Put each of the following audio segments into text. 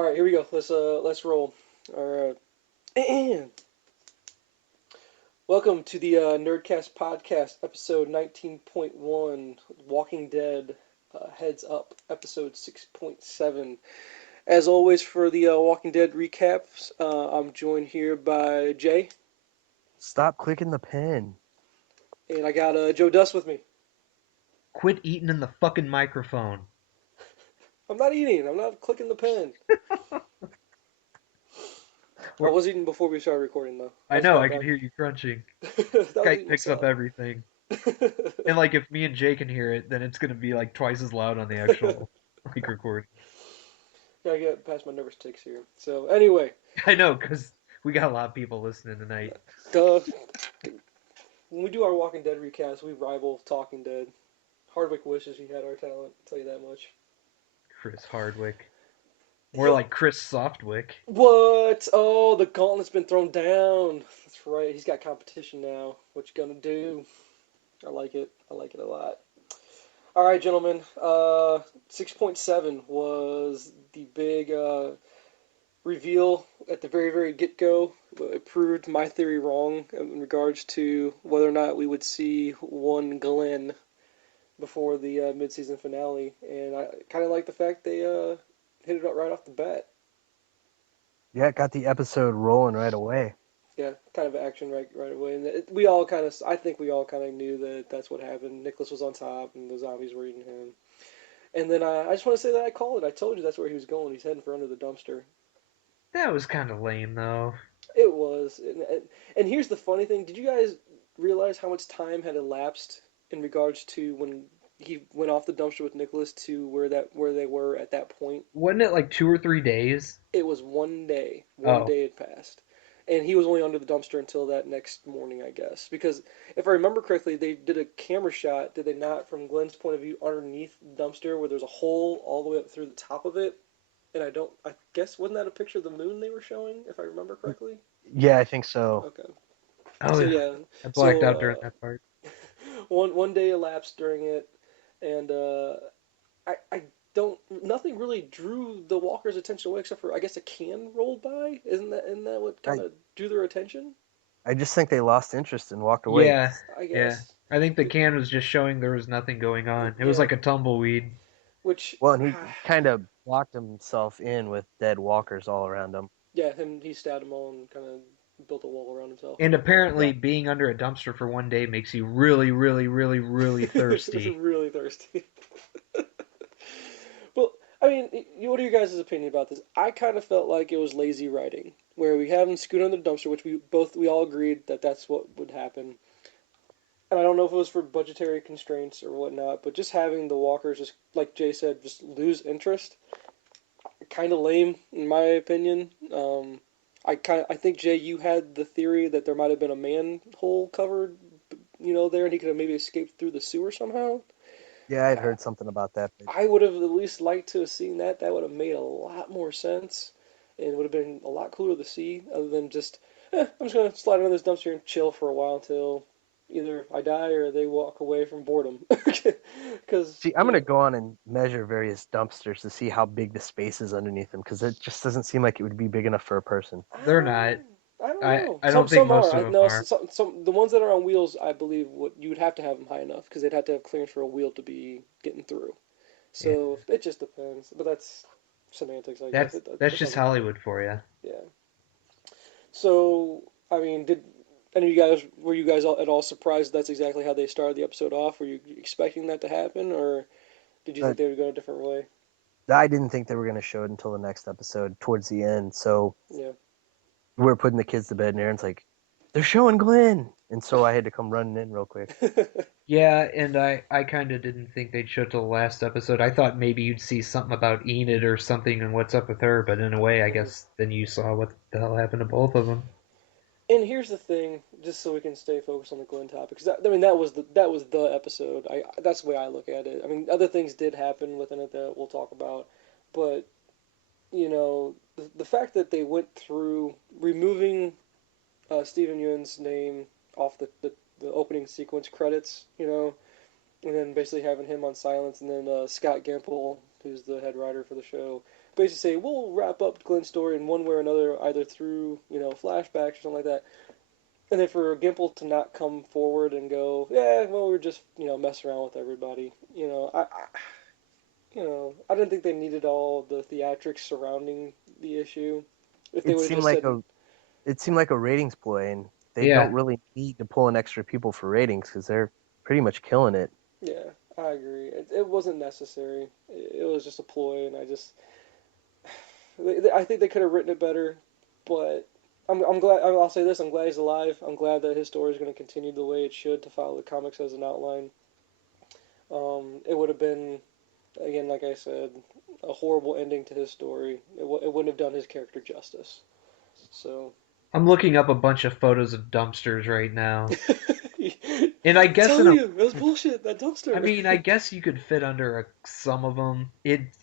All right, here we go. Let's roll. All right. Welcome to the Nerdcast podcast, episode 19.1, Walking Dead, Heads Up, episode 6.7. As always, for the Walking Dead recaps, I'm joined here by Jay, Stop clicking the pen. and I got Joe Dust with me. Quit eating in the fucking microphone. I'm not eating. I'm not clicking the pen. I We're, was eating before we started recording, though. I I just know, got I can back. hear you crunching. I was Guy eating picks up salad. everything. And like if me and Jay can hear it, then it's gonna be like twice as loud on the actual mic recording. Gotta get past my nervous tics here. So, anyway, I know, because we got a lot of people listening tonight. uh, when we do our Walking Dead recaps, we rival Talking Dead. Hardwick wishes he had our talent, I'll tell you that much. Chris Hardwick. More Yeah. like Chris Softwick. What? Oh, the gauntlet's been thrown down. That's right. He's got competition now. What you gonna do? I like it. I like it a lot. All right, gentlemen. 6.7 was the big reveal at the very, very get-go. It proved my theory wrong in regards to whether or not we would see one Glenn before the mid-season finale, and I kind of like the fact they hit it up right off the bat. Yeah, it got the episode rolling right away. Yeah, kind of action right away, and we all kind of, I think we all kind of knew that that's what happened. Nicholas was on top, and the zombies were eating him. And then I just want to say that I called it. I told you that's where he was going. He's heading for under the dumpster. That was kind of lame, though. It was, and here's the funny thing. Did you guys realize how much time had elapsed in regards to when he went off the dumpster with Nicholas to where they were at that point? Wasn't it like 2 or 3 days? It was one day. One Oh, day had passed. And he was only under the dumpster until that next morning, I guess. Because if I remember correctly, they did a camera shot, did they not, from Glenn's point of view, underneath the dumpster where there's a hole all the way up through the top of it? And I guess, wasn't that a picture of the moon they were showing, if I remember correctly? Yeah, I think so. Okay. So, oh, yeah. I blacked out during So, that part. one day elapsed during it, and I don't nothing really drew the walkers' attention away except for I guess a can rolled by. Isn't that what kind I of drew their attention? I just think they lost interest and walked away. Yeah, I yeah. guess. I think the can was just showing there was nothing going on. It was Yeah. like a tumbleweed. Which Well, and he kind of blocked himself in with dead walkers all around him. yeah, he stabbed them all and kind of built a wall around himself. And Yeah, apparently, being under a dumpster for one day makes you really, really, really, really thirsty. Really thirsty. Well, I mean, what are your guys' opinion about this? I kind of felt like it was lazy writing, where we have him scoot under the dumpster, which we all agreed that that's what would happen. And I don't know if it was for budgetary constraints or whatnot, but just having the walkers just like Jay said, just lose interest, kind of lame in my opinion. I think Jay, you had the theory that there might have been a manhole covered, there, and he could have maybe escaped through the sewer somehow. yeah, I'd Uh, heard something about that. But I would have at least liked to have seen that. That would have made a lot more sense, and would have been a lot cooler to see, other than just, I'm just gonna slide under this dumpster and chill for a while until either I die or they walk away from boredom. Because see, I'm gonna go on and measure various dumpsters to see how big the space is underneath them because it just doesn't seem like it would be big enough for a person. They're not. I don't I know. I Some don't think some most are. of I them know are. some the ones that are on wheels. I believe what you would have to have them high enough because they'd have to have clearance for a wheel to be getting through. Yeah. So it just depends. But that's semantics, I guess. That's It just doesn't matter. Hollywood for you. Yeah. So I mean, did any of you guys were you guys at all surprised that's exactly how they started the episode off? Were you expecting that to happen, or did you But think they would go a different way? I didn't think they were gonna show it until the next episode towards the end. So Yeah. we were putting the kids to bed, and Aaron's like, "They're showing Glenn," and so I had to come running in real quick. Yeah, and I kind of didn't think they'd show till the last episode. I thought maybe you'd see something about Enid or something and what's up with her, but in a way, I Mhm. guess then you saw what the hell happened to both of them. And here's the thing, just so we can stay focused on the Glenn topic, because I mean that was the episode. That's the way I look at it. I mean, other things did happen within it that we'll talk about, but the fact that they went through removing Stephen Yun's name off the opening sequence credits, and then basically having him on silence, and then Scott Gimple, who's the head writer for the show, basically say we'll wrap up Glenn's story in one way or another, either through flashbacks or something like that. And then for Gimple to not come forward and go, yeah, well, we're just messing around with everybody. I didn't think they needed all the theatrics surrounding the issue. If they It would have seemed just like said, a ratings ploy, and they Yeah. don't really need to pull in extra people for ratings because they're pretty much killing it. yeah, I agree. It wasn't necessary. It was just a ploy, and I think they could have written it better, but I'm glad. I'll say this: I'm glad he's alive. I'm glad that his story is going to continue the way it should to follow the comics as an outline. It would have been, again, like I said, a horrible ending to his story. It wouldn't have done his character justice. So, I'm looking up a bunch of photos of dumpsters right now. I'm And I guess in telling a you, it was bullshit. That I dumpster. mean, I guess you could fit under some of them.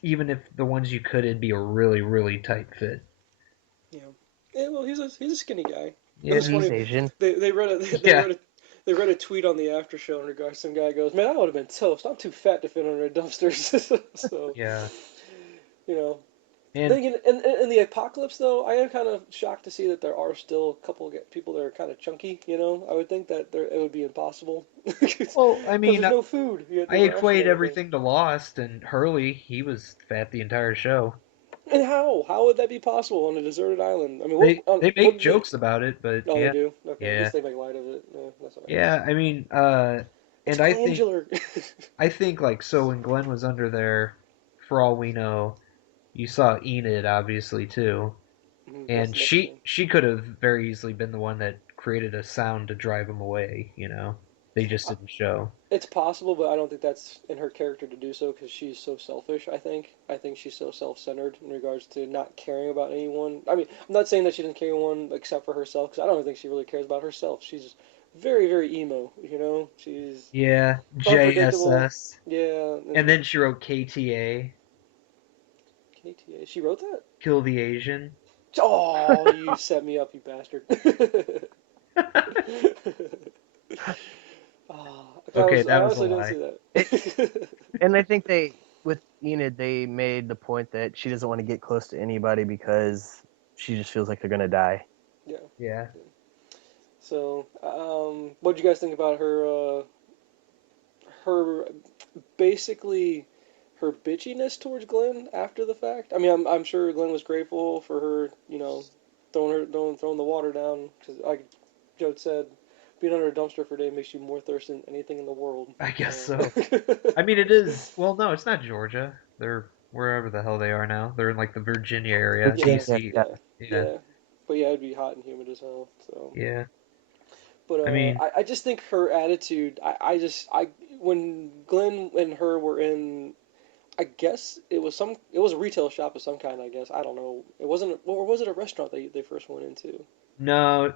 Even if the ones you could, it'd be a really, really tight fit. Yeah. Yeah. Well, he's a skinny guy. It Yeah, was He's funny. Asian. They read a they yeah, read a they read a tweet on the after show in regards. Some guy goes, "Man, I would have been toast. I'm too fat to fit under a dumpster." So, yeah. you know. Then And again, in the apocalypse, though, I am kind of shocked to see that there are still a couple of people that are kind of chunky. I would think that it would be impossible because well, I mean, there's no food. You have I to ration equate everything. everything to Lost, and Hurley, he was fat the entire show. And how? How would that be possible on a deserted island? I mean, They what make did they? jokes about it, but Oh, they yeah, do. Okay, at yeah, least they make light of it. Yeah, that's all right. yeah. I mean, It's and glandular. I think like so when Glenn was under there, for all we know, you saw Enid obviously too. That's And the next thing. she could have very easily been the one that created a sound to drive him away, They just I, didn't show. it's possible, but I don't think that's in her character to do so because she's so selfish. I think she's so self-centered in regards to not caring about anyone. I mean, I'm not saying that she doesn't care anyone except for herself because I don't think she really cares about herself. She's very, very emo. She's Yeah, unpredictable. JSS. Yeah, And and then she wrote KTA, KTA. She wrote that. Kill the Asian. Oh, you set me up, you bastard. Oh, Okay, I that was a honestly didn't lie. see It, that. and I think with Enid, they made the point that she doesn't want to get close to anybody because she just feels like they're gonna die. Yeah. Yeah. So, what did you guys think about her basically her bitchiness towards Glenn after the fact? I mean, I'm sure Glenn was grateful for her, throwing the water down because, like Joe said, being under a dumpster for a day makes you more thirsty than anything in the world. I guess So, so. I mean, it is. Well, no, it's not Georgia. They're wherever the hell they are now. They're in like the Virginia area, yeah, Virginia, DC. yeah. yeah, Yeah. yeah. But yeah, it'd be hot and humid as hell. So. Yeah. But I mean, I just think her attitude. I when Glenn and her were in, I guess it was a retail shop of some kind. I guess I don't know. It wasn't, or was it a restaurant they first went into, no,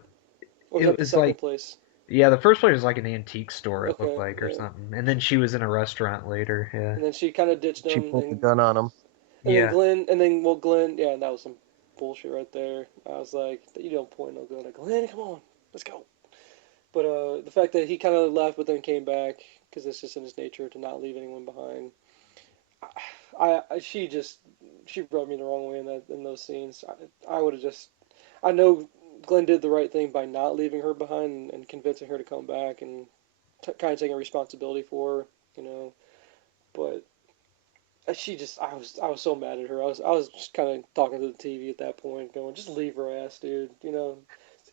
or was it that the was second like place? yeah, the first place was like an antique store, it looked Okay, like, or yeah. something. And then she was in a restaurant later. Yeah. And then she kind of ditched She him, pulled the gun on him. Yeah. Glenn, yeah, that was some bullshit right there. I was like, you don't point no gun at Glenn. Come on, let's go. But the fact that he kind of left but then came back because it's just in his nature to not leave anyone behind. She rubbed me the wrong way in those scenes. I would have just I know Glenn did the right thing by not leaving her behind and convincing her to come back and kind of taking responsibility for her, you know. But I was so mad at her. I was just kind of talking to the TV at that point, going, just leave her ass, dude.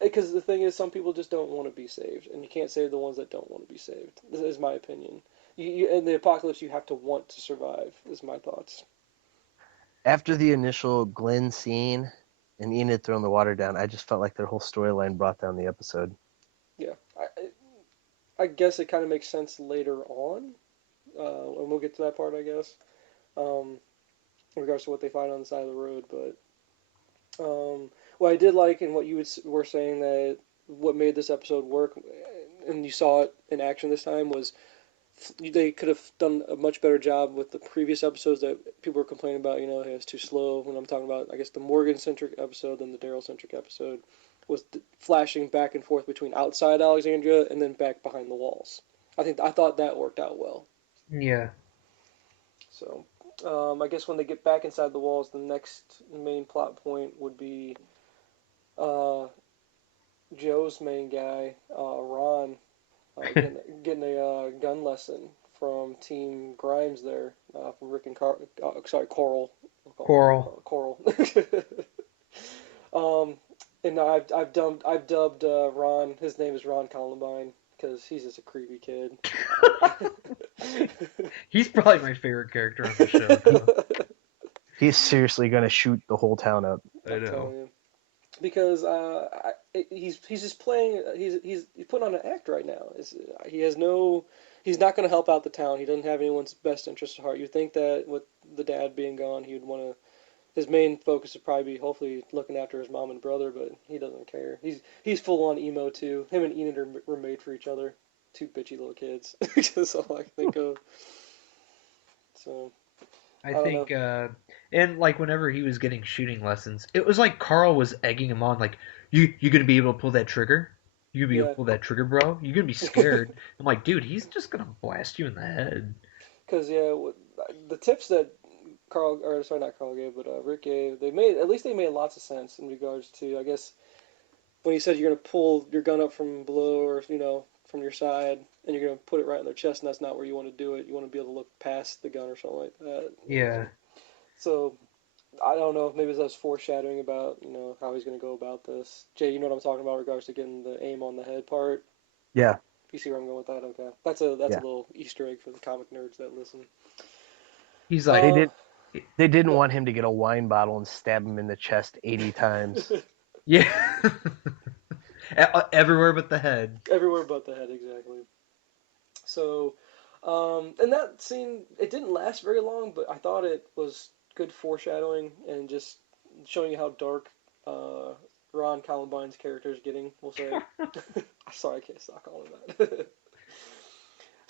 Because the thing is, some people just don't want to be saved, and you can't save the ones that don't want to be saved. This is my opinion. In the apocalypse, you have to want to survive. Is my thoughts. After the initial Glenn scene and Enid throwing the water down, I just felt like their whole storyline brought down the episode. Yeah, I guess it kind of makes sense later on, and we'll get to that part, I guess, in regards to what they find on the side of the road. But what I did like and what were saying that what made this episode work, and you saw it in action this time, was they could have done a much better job with the previous episodes that people were complaining about. Hey, it's too slow. When I'm talking about, I guess, the Morgan centric episode and the Daryl centric episode was flashing back and forth between outside Alexandria and then back behind the walls. I thought that worked out well. Yeah. So I guess when they get back inside the walls, the next main plot point would be uh, Joe's main guy, Ron, getting a gun lesson from Team Grimes there, from Rick and Coral. Coral. Coral. um, and I've dubbed Ron. His name is Ron Columbine because he's just a creepy kid. He's probably my favorite character on the show, though. He's seriously gonna shoot the whole town up. I I'm know. telling you. Because he's just playing, he's putting on an act right now. He has no, he's not going to help out the town. He doesn't have anyone's best interest at heart. You think that with the dad being gone, he would want to, his main focus would probably be hopefully looking after his mom and brother, but he doesn't care. He's full on emo too. Him and Enid were made for each other. Two bitchy little kids. That's all I can think of. So I I don't know. think, and like whenever he was getting shooting lessons, it was like Carl was egging him on, like, you gonna be able to pull that trigger? You gonna be able Yeah. to pull that trigger, bro? You gonna be scared? I'm like, dude, he's just gonna blast you in the head. Because yeah, the tips that Carl, or sorry, not Carl gave, but Rick gave, they made lots of sense in regards to, I guess, when he said you're gonna pull your gun up from below or from your side, and you're gonna put it right in their chest, and that's not where you want to do it. You want to be able to look past the gun or something like that. Yeah. So I don't know if maybe that's foreshadowing about how he's gonna go about this. Jay, you know what I'm talking about in regards to getting the aim on the head part. Yeah, You see where I'm going with that? Okay, that's a yeah. little Easter egg for the comic nerds that listen. He's They like, Uh, did. They didn't yeah. want him to get a wine bottle and stab him in the chest 80 times. yeah. Everywhere but the head. Everywhere but the head, exactly. So, and that scene, it didn't last very long, but I thought it was good foreshadowing and just showing you how dark uh, Ron Columbine's character is getting, we'll say. Sorry, I can't stop calling him that.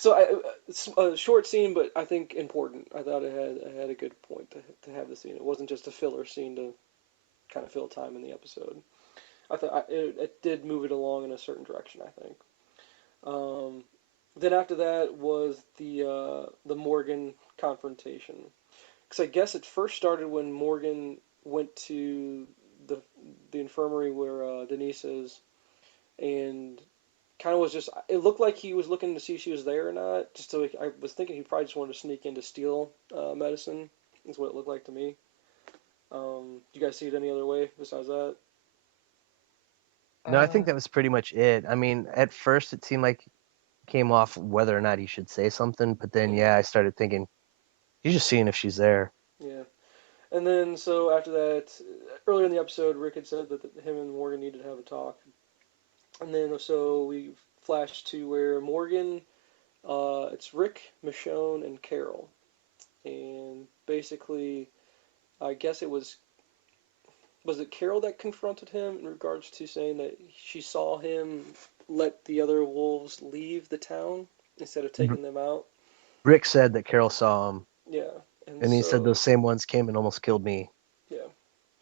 So, it's a short scene, but I think important. I thought it had a good point to have the scene. It wasn't just a filler scene to kind of fill time in the episode. I thought it did move it along in a certain direction, I think. Um, then after that was the Morgan confrontation. Because I guess it first started when Morgan went to the the infirmary where Denise is, and kind of was just. It looked like he was looking to see if she was there or not. Just so I was thinking he probably just wanted to sneak in to steal medicine. Is what it looked like to me. Do you guys see it any other way besides that? No, I think Uh, that was pretty much it. I mean, at first it seemed like it came off whether or not he should say something, but then Yeah, yeah, I started thinking he's just seeing if she's there. yeah. And then so after that, earlier in the episode, Rick had said that him and Morgan needed to have a talk. And then so we flash to where Morgan, it's Rick, Michonne, and Carol. And basically, I guess was it Carol that confronted him in regards to saying that she saw him let the other wolves leave the town instead of R- taking them out? Rick said that Carol saw him, Yeah. And and he said so, those same ones came and almost killed me. yeah.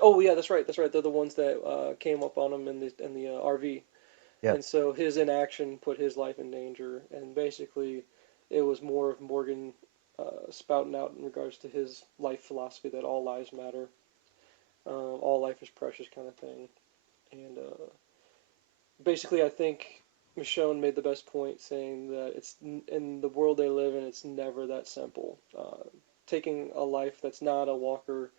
Oh yeah, that's right. That's right. They're the ones that came up on him in the RV. Yep. And so his inaction put his life in danger, and basically, it was more of Morgan spouting out in regards to his life philosophy that all lives matter, all life is precious, kind of thing. And basically, I think Michonne made the best point, saying that it's in the world they live in, it's never that simple. Taking a life that's not a walker,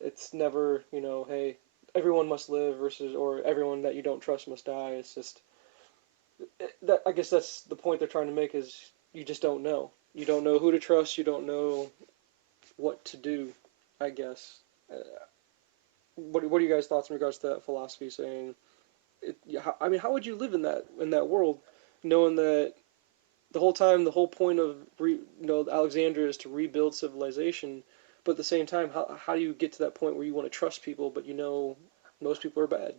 it's never hey, everyone must live versus or everyone that you don't trust must die. It's just that I guess that's the point they're trying to make is you just don't know. You don't know who to trust. You don't know what to do. I guess. What are you guys' thoughts in regards to that philosophy? Saying, I mean, how would you live in that world, knowing that the whole time the whole point of Alexandria is to rebuild civilization, but at the same time, how do you get to that point where you want to trust people, but most people are bad?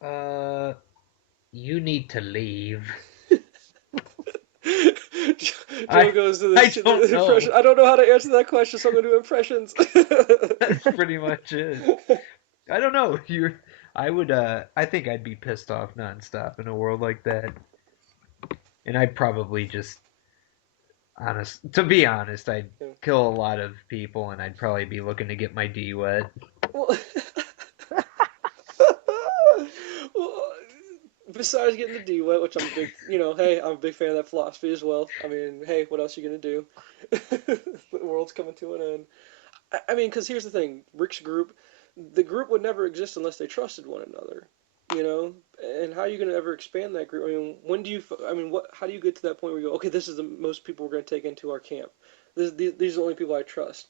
uh, you need to leave. Joe I goes to I don't the know. impression. I don't know how to answer that question, so I'm going to do impressions. That's pretty much it. I don't know. I think I'd be pissed off nonstop in a world like that. And I'd probably just To be honest, I'd Yeah. kill a lot of people, and I'd probably be looking to get my D wet. Well, well, besides getting the D wet, which I'm a big, hey, I'm a big fan of that philosophy as well. I mean, hey, what else are you gonna do? The world's coming to an end. I mean, because here's the thing, Rick's group, the group would never exist unless they trusted one another, you know. And how are you gonna ever expand that group? I mean, when do you? I mean, what? How do you get to that point where you go, okay, this is the most people we're gonna take into our camp. These are the only people I trust.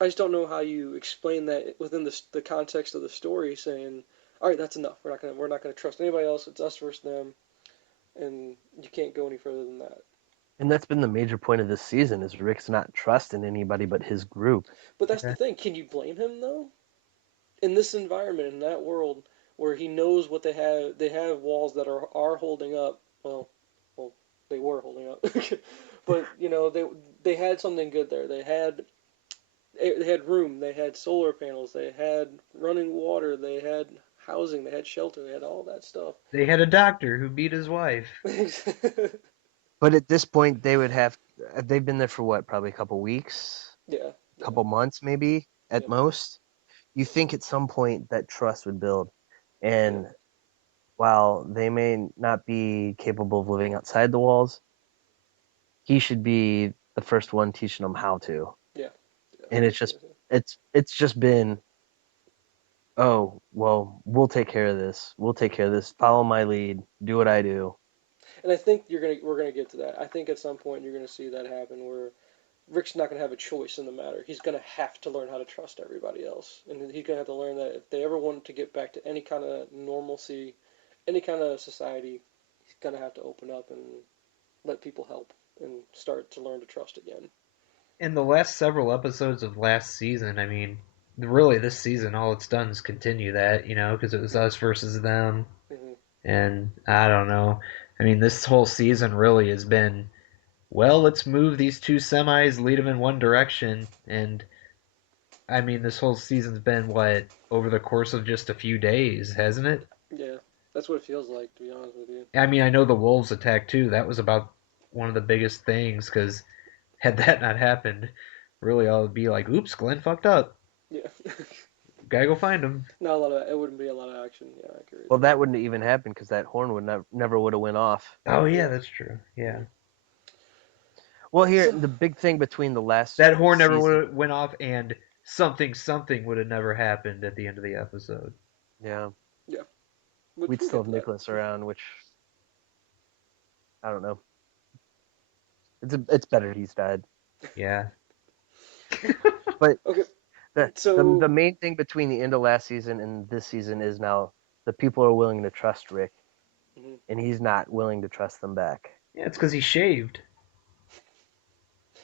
I just don't know how you explain that within the context of the story, saying, "All right, that's enough. We're not gonna trust anybody else. It's us versus them," and you can't go any further than that. And that's been the major point of this season is Rick's not trusting anybody but his group. But that's the Okay. thing. Can you blame him though? In this environment, in that world, where he knows what they have walls that are holding up. Well, they were holding up, but they had something good there. They had room. They had solar panels. They had running water. They had housing. They had shelter. They had all that stuff. They had a doctor who beat his wife. But at this point, they would have. They've been there for what? Probably a couple weeks, Yeah, yeah, couple months, maybe at yeah, most. You think at some point that trust would build, yeah, and while they may not be capable of living outside the walls, he should be the first one teaching them how to. yeah, yeah. And That's what I said. it's just been, oh well, we'll take care of this. We'll take care of this. Follow my lead. Do what I do. And I think we're gonna get to that. I think at some point you're gonna see that happen where Rick's not gonna have a choice in the matter. He's gonna have to learn how to trust everybody else, and he's gonna have to learn that if they ever want to get back to any kind of normalcy, any kind of society, he's gonna have to open up and let people help and start to learn to trust again. In the last several episodes of last season, I mean, really this season, all it's done is continue that, because it was Yeah. us versus them. Hmm. And I don't know. I mean, this whole season really has been, well, let's move these two semis, lead them in one direction. And I mean, this whole season's been what, over the course of just a few days, hasn't it? Yeah, that's what it feels like, to be honest with you. I mean, I know the Wolves attack too. That was about one of the biggest things because had that not happened, really all would be like, oops, Glenn fucked up. Yeah. Gotta go find him. Not a lot of it wouldn't be a lot of action. Yeah, I agree with Well, you. that wouldn't even happen because that horn would never would have went off. Oh, yeah, Yeah. that's true. Yeah. Hmm. Well, here So the big thing between the last That horn never season, would went off, and something would have never happened at the end of the episode. yeah, yeah, we'll we'd still get have to that. Nicholas around, which I don't know. It's better he's died. Yeah. But Okay, the so main thing between the end of last season and this season is now the people are willing to trust Rick, mhm. and he's not willing to trust them back. Yeah, it's because he shaved.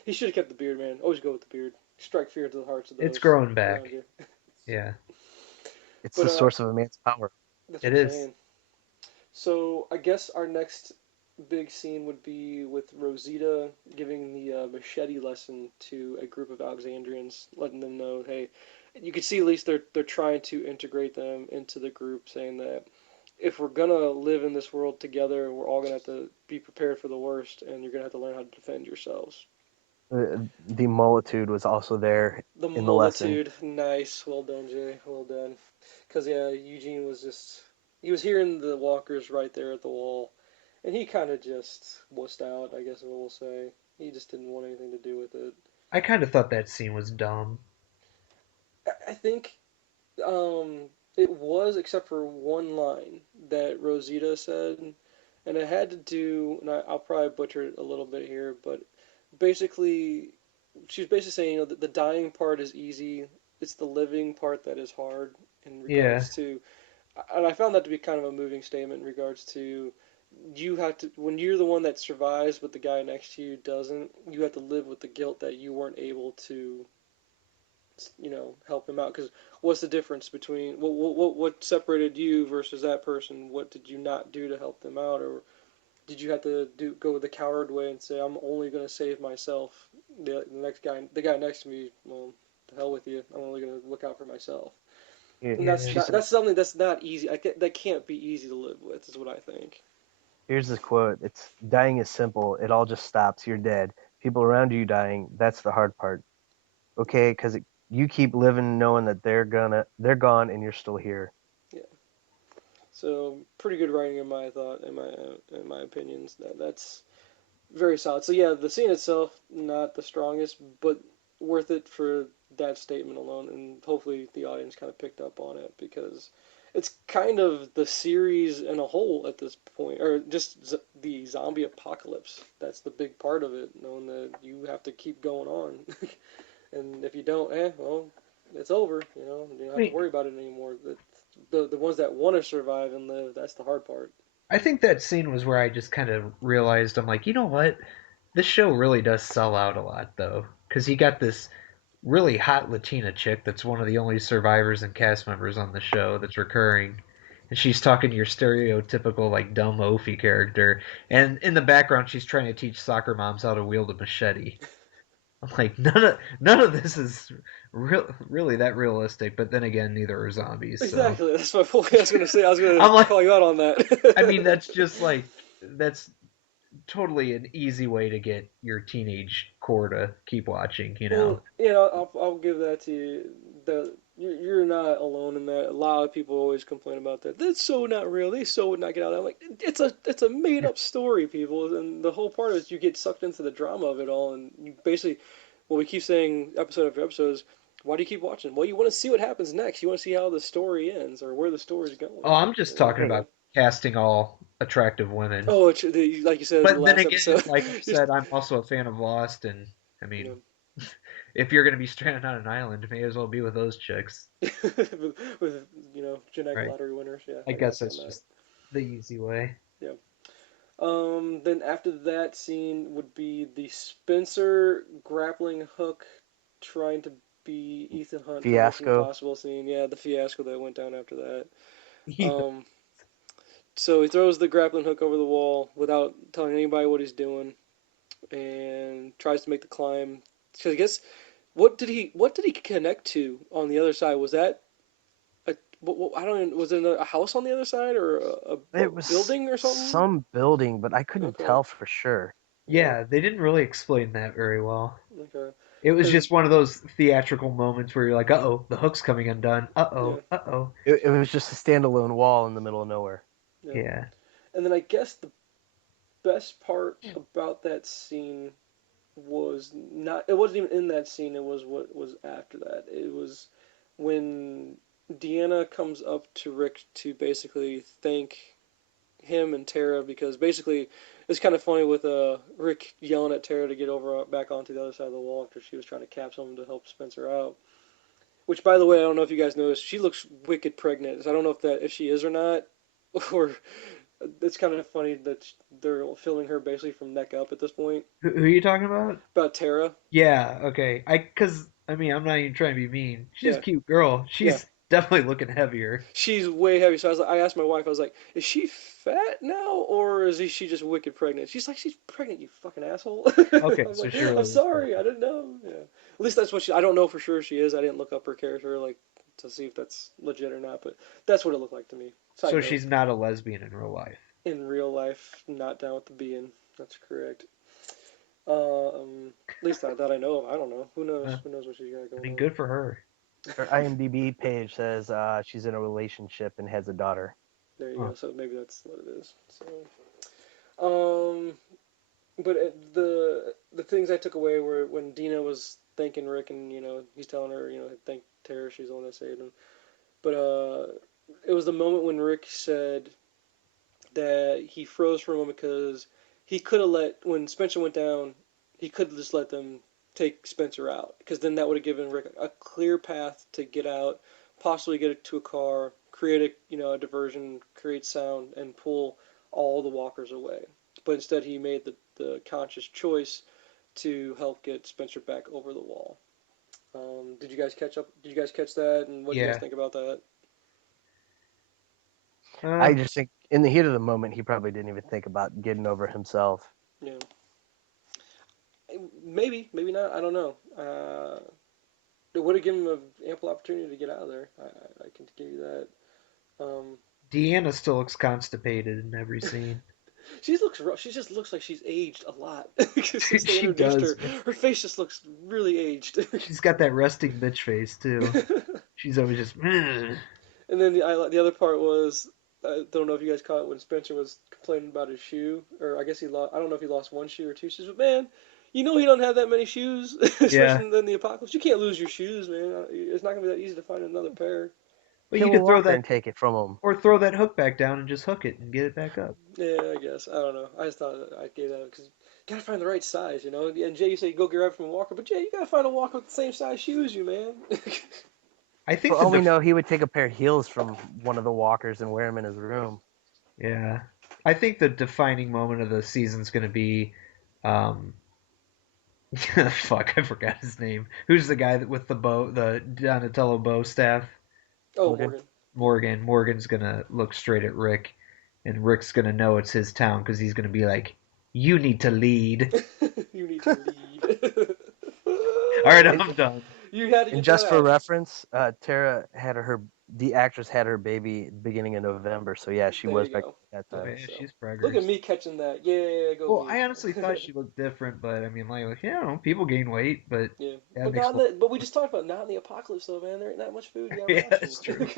He should have kept the beard, man. Always go with the beard. Strike fear into the hearts of It's those growing around back. you. Yeah, It's But the source of a man's power. that's what it I'm is. saying. So I guess our next big scene would be with Rosita giving the machete lesson to a group of Alexandrians, letting them know, hey, you can see at least they're trying to integrate them into the group, saying that if we're gonna live in this world together, we're all gonna have to be prepared for the worst, and you're gonna have to learn how to defend yourselves. The multitude was also there The in the lesson. multitude, nice, well done, Jay, well done. Because yeah, Eugene was he was hearing the walkers right there at the wall, and he kind of just wussed out, I guess is what we'll say. He just didn't want anything to do with it. I kind of thought that scene was dumb. I think it was, except for one line that Rosita said, and it had to do, and I'll probably butcher it a little bit here, but basically, she was basically saying, that the dying part is easy, it's the living part that is hard in Yeah, regards to, and I found that to be kind of a moving statement in regards to you have to, when you're the one that survives but the guy next to you doesn't, you have to live with the guilt that you weren't able to help him out. Because what's the difference between what separated you versus that person? What did you not do to help them out, or did you have to go the coward way and say, I'm only going to save myself? The guy next to me, well, the hell with you. I'm only going to look out for myself. And yeah. She said, that's something that's not easy. That can't be easy to live with, is what I think. here's this quote. It's dying is simple. It all just stops. You're dead. people around you dying, that's the hard part. Okay, because you keep living knowing that they're gone and you're still here. Yeah. So pretty good writing in my thought, in my opinions. That's very solid. So yeah, the scene itself not the strongest, but worth it for that statement alone, and hopefully the audience kind of picked up on it because it's kind of the series in a whole at this point, or just the zombie apocalypse. That's the big part of it, knowing that you have to keep going on, and if you don't, well, it's over. You don't I have to mean, worry about it anymore. The ones that want to survive and live, that's the hard part. I think that scene was where I just kind of realized I'm like, you know what? This show really does sell out a lot though, because you got this really hot Latina chick that's one of the only survivors and cast members on the show that's recurring. And she's talking to your stereotypical like dumb Ophi character, and in the background she's trying to teach soccer moms how to wield a machete. I'm like, none of this is really that realistic. But then again, neither are zombies, so Exactly. That's my point. I was gonna say. I was gonna I'm like, call you out on I mean, that. that's just like that's totally an easy way to get your teenage core to keep watching, you Well, know. I'll give that to you. You're not alone in that. A lot of people always complain about that. That's so not real. They so would not get out. I'm like, it's a made up story, people, and the whole part is you get sucked into the drama of it all, and you basically, well, we keep saying episode after episode is, why do you keep watching? Well, you want to see what happens next. You want to see how the story ends or where the story's Oh, going. I'm just talking about casting all attractive women. Oh, like you said in the But then last again, episode, like I just said, I'm also a fan of Lost, and I you mean, know. if you're gonna be stranded on an island, may as well be with those chicks, with genetic right? lottery winners. Yeah, I I guess got you on that's that. just the easy way. Yeah. Then after that scene would be the Spencer grappling hook trying to be Ethan Hunt from Mission Fiasco. Impossible scene. Yeah, the fiasco that went down after that. Yeah. Um, so he throws the grappling hook over the wall without telling anybody what he's doing and tries to make the climb. Because I guess what did he connect to on the other side? Was that I don't even, was it a house on the other side or a It was building or something? some building, but I couldn't Okay, tell for sure. yeah, Yeah, they didn't really explain that very well. okay, It was because just one of those theatrical moments where you're like, uh-oh, the hook's coming undone. yeah, Uh-oh, uh-oh. It was just a standalone wall in the middle of nowhere. yeah, Yeah. and then I guess the best part about that scene was not, it wasn't even in that scene, it was what was after that. It was when Deanna comes up to Rick to basically thank him and Tara, because basically it's kind of funny with Rick yelling at Tara to get over back onto the other side of the wall after she was trying to cap someone to help Spencer out. Which, by the way, I don't know if you guys noticed, she looks wicked pregnant. So I don't know if she is or not, or it's kind of funny that they're filming her basically from neck up at this point. Who are you talking about? About Tara, Yeah, okay. Cause I mean, I'm not even trying to be mean. She's a yeah, cute girl. yeah, She's definitely looking heavier. she's way heavy. So I asked my wife, I was like, is she fat now, or is she just wicked pregnant? She's like, she's pregnant, you fucking asshole. Okay, I'm so like, she I'm really is sorry, I pregnant. didn't know. Yeah, at least that's what she. I don't know for sure if she is. I didn't look up her character like to see if that's legit or not, but that's what it looked like to me. Side So note. she's not a lesbian in real life. In real life, not down with the being. That's correct. At least that I know of. I don't know. Who knows? Uh, Who knows what she's got I going mean, on? good for her. Her IMDb page says she's in a relationship and has a daughter. There you Huh. go. So maybe that's what it is. Um, but the things I took away were when Dina was thanking Rick, and he's telling her, thank Tara, she's the one that saved him. But it was the moment when Rick said that he froze for a moment because he could have let, when Spencer went down, he could have just let them take Spencer out, because then that would have given Rick a clear path to get out, possibly get it to a car, create a diversion, create sound, and pull all the walkers away. But instead, he made the conscious choice to help get Spencer back over the wall. Did you guys catch up? Did you guys catch that? And what do you guys Yeah. think about that? I Um, just think in the heat of the moment, he probably didn't even think about getting over himself. Yeah, maybe, maybe not. I don't know. It would have given him an ample opportunity to get out of there. I can give you that. Um, Deanna still looks constipated in every scene. She looks rough. She just looks like she's aged a lot. Since they She introduced does, her, man. her face just looks really aged. She's got that resting bitch face too. She's always just. "Ugh." And then the other part was, I don't know if you guys caught it when Spencer was complaining about his shoe, or I guess he lost. I don't know if he lost one shoe or two shoes, but man, you know he don't have that many shoes, Yeah. especially in the apocalypse. You can't lose your shoes, man. It's not gonna be that easy to find another pair. But you Kill a could throw walker that and take it from him. or throw that hook back down and just hook it and get it back up. Yeah, I guess. I don't know. I just thought I gave that because gotta find the right size, you know. And Jay, you say go grab from a walker, but Jay, you gotta find a walker with the same size shoes as you, man. I For think all we know, he would take a pair of heels from one of the walkers and wear them in his room. yeah. I think the defining moment of the season's going to be um fuck, I forgot his name. Who's the guy that with the bow, the Donatello bow staff? Oh, Morgan. Morgan. Morgan. Morgan's going to look straight at Rick and Rick's going to know it's his town cuz he's going to be like, "You need to lead." You need to lead. All right, And I'm done. You had to and get that just for out. reference, Tara had the actress had her baby beginning of November, so yeah, she There was you back go. at that Oh time. yeah, So she's look at preggers. me catching that. Yeah, go Well, me. I honestly thought she looked different, but I mean, like, people gain weight, but Yeah, that but makes not a in lot. the, but we just talked about not in the apocalypse though, man. There ain't that much food. You got Yeah, ration. that's true.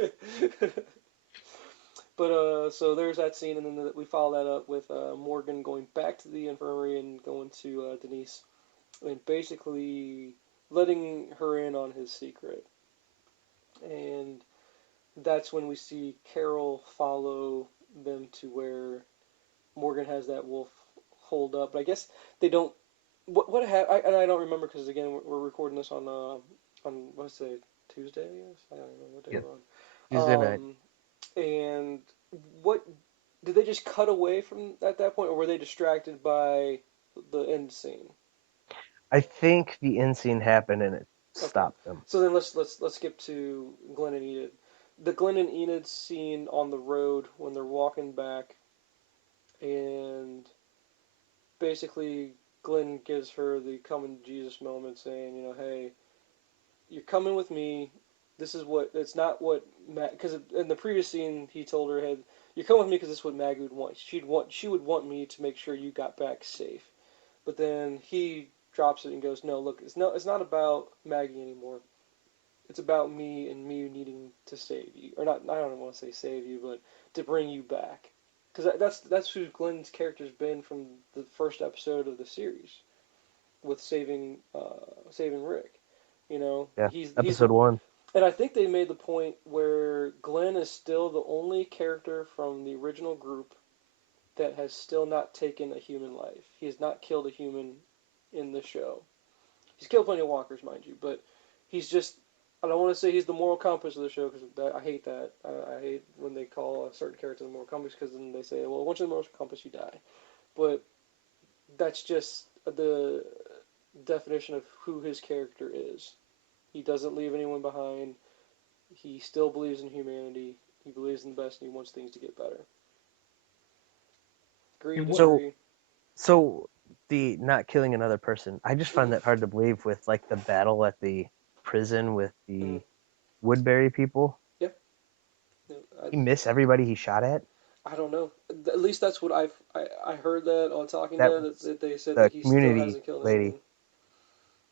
But so there's that scene, and then we follow that up with Morgan going back to the infirmary and going to Denise, and basically letting her in on his secret. And that's when we see Carol follow them to where Morgan has that wolf holed up. But I guess they don't. What happened? And I don't remember because again we're recording this on what's it, Tuesday? I guess I don't remember what day Yep. Tuesday we're on. night. And what did they just cut away from at that point, or were they distracted by the end scene? I think the end scene happened and it Okay, stopped them. so then let's skip to Glenn and Enid. The Glenn and Enid scene on the road when they're walking back, and basically Glenn gives her the coming to Jesus moment, saying, you know, hey, you're coming with me. This is what it's not what because in the previous scene he told her, hey, you're coming with me because this is what Maggie would want. She would want me to make sure you got back safe. But then he drops it and goes, no, look, it's not about Maggie anymore. It's about me and me needing to save you, or not. I don't want to say save you, but to bring you back. Because that's who Glenn's character's been from the first episode of the series with saving Rick. You know, Yeah, he's the, episode one. and I think they made the point where Glenn is still the only character from the original group that has still not taken a human life. He has not killed a human in the show. He's killed plenty of walkers, mind you, but he's just. I don't want to say he's the moral compass of the show because I hate that. I hate when they call a certain character the moral compass because then they say, well, once you're the moral compass, you die. But that's just the definition of who his character is. He doesn't leave anyone behind. He still believes in humanity. He believes in the best and he wants things to get better. Agree, And what? So disagree? so the not killing another person, I just find Mm-hmm. that hard to believe with like the battle at the prison with Mm-hmm. the Woodbury people. Yeah. Yeah. He missed everybody he shot at. I don't know. At least that's what I heard that on Talking That Dead was that they said the that he still community hasn't killed lady. anyone.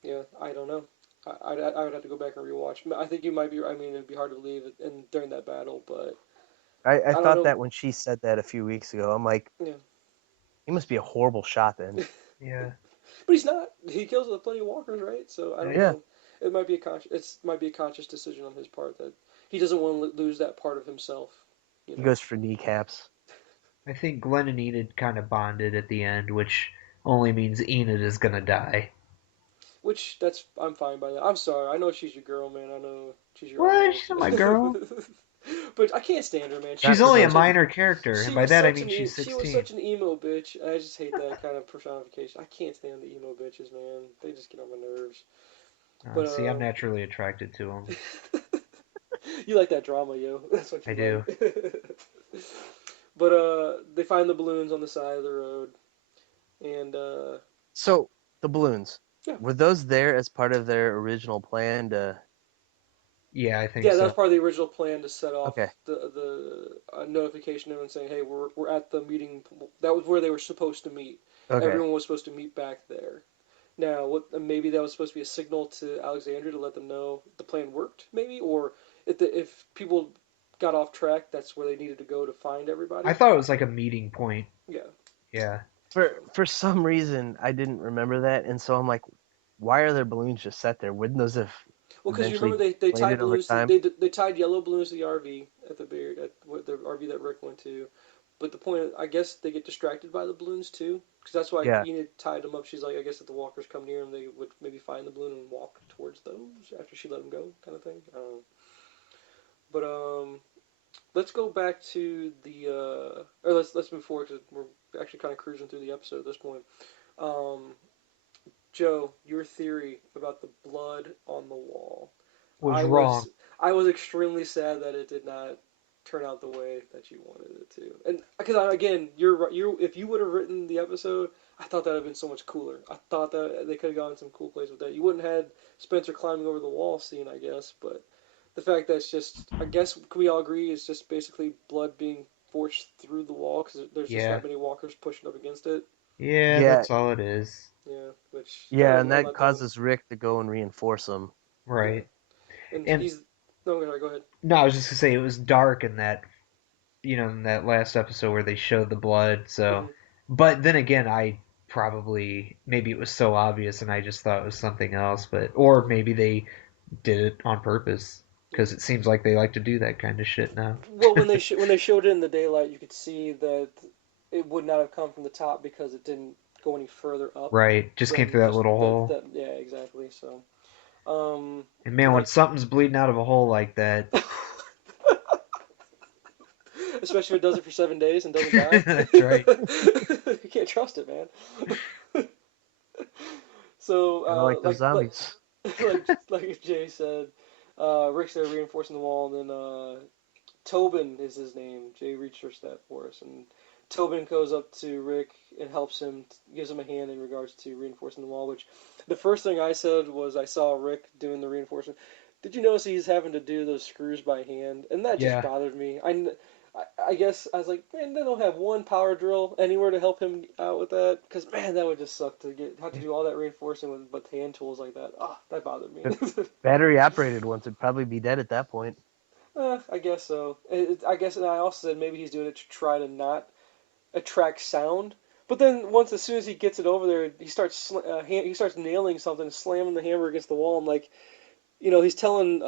Yeah, I don't know. I would have to go back and rewatch. I think you might be. I mean, it'd be hard to believe it in during that battle, but I I don't thought know. that when she said that a few weeks ago. I'm like, Yeah, he must be a horrible shot then. Yeah. but he's not. He kills plenty of walkers, right? So I don't Yeah, know. It might be a might be a conscious decision on his part that he doesn't want to lose that part of himself. You he know, goes for kneecaps. I think Glenn and Enid kind of bonded at the end, which only means Enid is gonna die. which that's I'm fine by that. I'm sorry. I know she's your girl, man. I know she's your What? idol. She's not my girl. But I can't stand her, man. Not She's for only a those. minor character, and by that I mean she's She was 16. such an emo bitch. I just hate that kind of personification. I can't stand the emo bitches, man. They just get on my nerves. But See, I'm naturally attracted to him. you like that drama, yo. That's what I you do. like. But they find the balloons on the side of the road, and So the balloons yeah, were those there as part of their original plan to Yeah, I think Yeah, that was so. part of the original plan to set off Okay. the notification to everyone saying, "Hey, we're at the meeting." That was where they were supposed to meet. Okay. Everyone was supposed to meet back there. Now, what maybe that was supposed to be a signal to Alexandria to let them know the plan worked, maybe, or if people got off track, that's where they needed to go to find I everybody. thought it was like a meeting point. Yeah. Yeah. For some reason, I didn't remember that, and so I'm like, why are there balloons just set there? Wouldn't those have Well, because you eventually remember they tied deflated over balloons to time? they tied yellow balloons to the RV at the RV that Rick went to. But the point, I guess, they get distracted by the balloons too, because that's why Yeah. Enid tied them up. She's like, I guess if the walkers come near them, they would maybe find the balloon and walk towards those after she let them go, kind of thing. I don't know. But let's go back to the or let's move forward because we're actually kind of cruising through the episode at this point. Um, Joe, your theory about the blood on the wall. Was I wrong. was I was extremely sad that it did not turn out the way that you wanted it to. And because again, you're right. You if you would have written the episode, I thought that would have been so much cooler. I thought that they could have gone some cool place with that. You wouldn't have had Spencer climbing over the wall scene, I guess, but the fact that it's just, I guess, can we all agree, it's just basically blood being forced through the wall because there's just Yeah. that many walkers pushing up against it. Yeah, Yeah. that's all it is. Yeah, which kind Yeah, of and a that letdown. causes Rick to go and reinforce them. Yeah, Right. and And he's no, sorry, go ahead. no, I was just gonna say it was dark in that in that last episode where they showed the blood. So, Hmm. but then again, I probably maybe it was so obvious and I just thought it was something else, but or Yeah, maybe they did it on purpose yeah. because it seems like they like to do that kind of shit now. Well, when they showed it in the daylight, you could see that it would not have come from the top because it didn't go any further up Right, just came than through that just little hole. that. Yeah, exactly. So, um, And man, when like, something's bleeding out of a hole like that, especially if it does it for 7 days and doesn't die, that's right. you can't trust it, man. So, Kind of like those zombies. like Jay said, Rick's there reinforcing the wall, and then Tobin is his name. Jay researched that for us, and Tobin goes up to Rick and helps him, gives him a hand in regards to reinforcing the wall. Which the first thing I said was I saw Rick doing the reinforcement. Did you notice he's having to do those screws by hand? And that just Yeah, bothered me. I guess I was like, man, they don't have one power drill anywhere to help him out with that. Because man, that would just suck to have to do all that reinforcing with hand tools like that. Ah, that bothered me. If battery operated ones would probably be dead at that point. I guess so. I guess, and I also said maybe he's doing it to try to not attract sound. But then once, as soon as he gets it over there, he starts nailing something, slamming the hammer against the wall. I'm like, he's telling